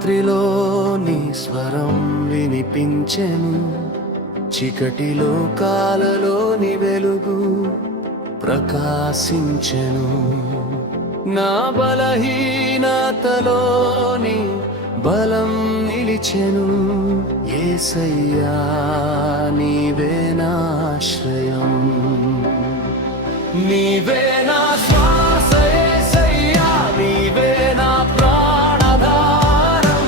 రాత్రిలో నీ స్వరం వినిపించెను, చీకటిలో కాలలోని వెలుగు ప్రకాశించెను. నా బలహీనతలోని బలం నిలిచెను. యేసయ్యా నీవే నా ఆశ్రయం, నీవే నా శ్వాస యేసయ్యా, నీవే నా ప్రాణధారం.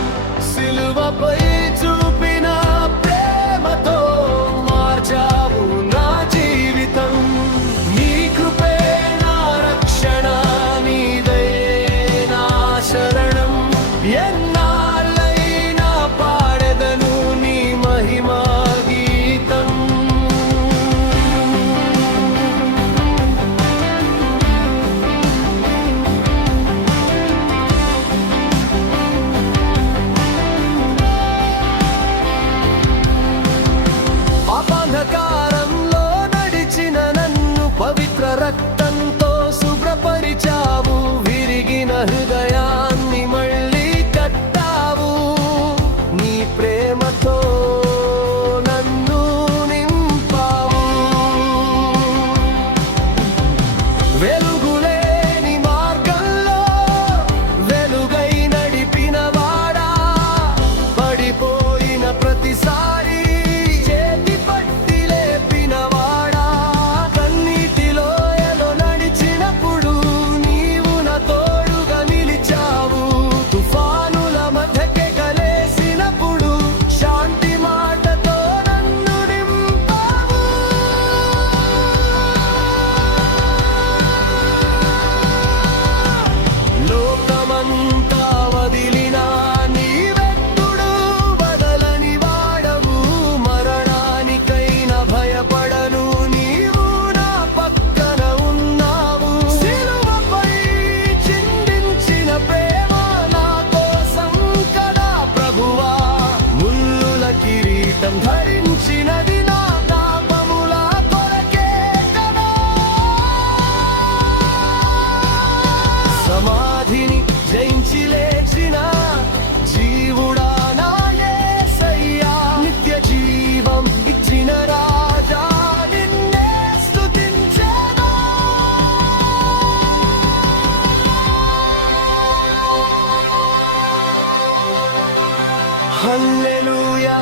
సిలువపై చూపిన ప్రేమతో మార్చావు నా జీవితం. నీ కృపే నా రక్షణ, నీదే నా శరణం. ఎన్నాళ్ళైనా పాడెదను నీ మహిమా గీతం. పాపాంధకారంలో నడిచిన నన్ను పవిత్ర రక్తంతో శుభ్రపరిచావు. విరిగిన హృదయాన్ని మళ్ళీ కట్టావు. నీ ప్రేమతో నన్ను నింపావు. వెలుగులేని మార్గంలో వెలుగై నడిపినవాడా, పడిపోయిన ప్రతిసారి చేతి పట్టి లేపినవాడా, కన్నీటిలో ఎలో నడిచినప్పుడు నీవు నా తోడుగా నిలిచావు. తుఫానుల మధ్యకే కలేసినప్పుడు శాంతి మాటతో నన్ను నింపావు. లోకమంతా వదిలినా నీవెప్పుడు వదలని వాడవు. మరణానికైనా భయపడను, నీవు నా పక్కన ఉన్నావు. సిలువపై చిందించిన ప్రేమ నా కోసం కదా ప్రభువా. ముల్లుల కిరీటం ధరించినది నా పాపముల కొరకే కదా. సమాధిని జయించి లేచిన జీవుడా నా యేసయ్యా, నిత్య జీవం ఇచ్చిన రాజా, నిన్నే స్తుతించెదా. హల్లెలూయా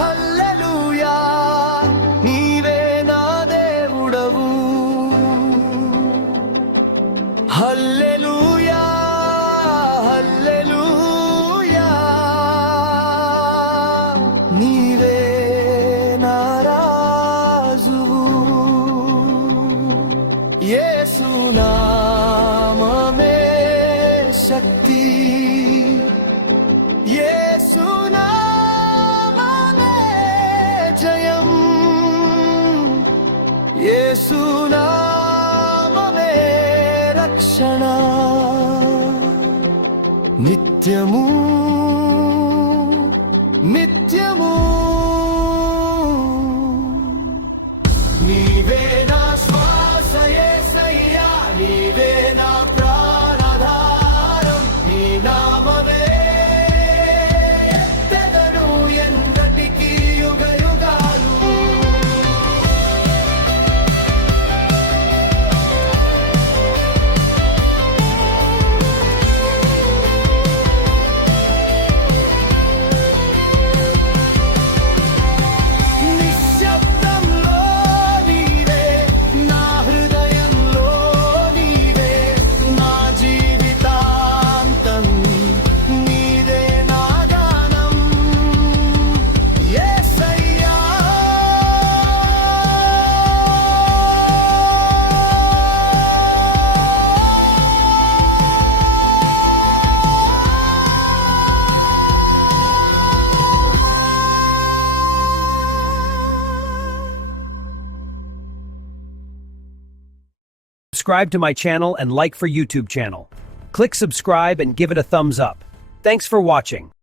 హల్లెలూయా, నీవే నా దేవుడవు. హల్లెలూయా హల్లెలూయా, నీవే నా రాజువు. యేసు నామమే శక్తి, యేసు నామమే జయం. యేసు నామమే రక్షణ. నిత్యము నిత్యము నీవే నా శ్వాస యేసయ్యా, నీవే నా ప్రాణధారం. నీ నామమే ఎత్తెదను ఎన్నటికీ యుగ యుగాలు. నిశ్శబ్దంలో నీవే, నా హృదయంలో నీవే. నా జీవితాంతం నీదే నా గానం. యేసయ్యా Subscribe to my channel and like for YouTube channel. Click subscribe and give it a thumbs up. Thanks for watching.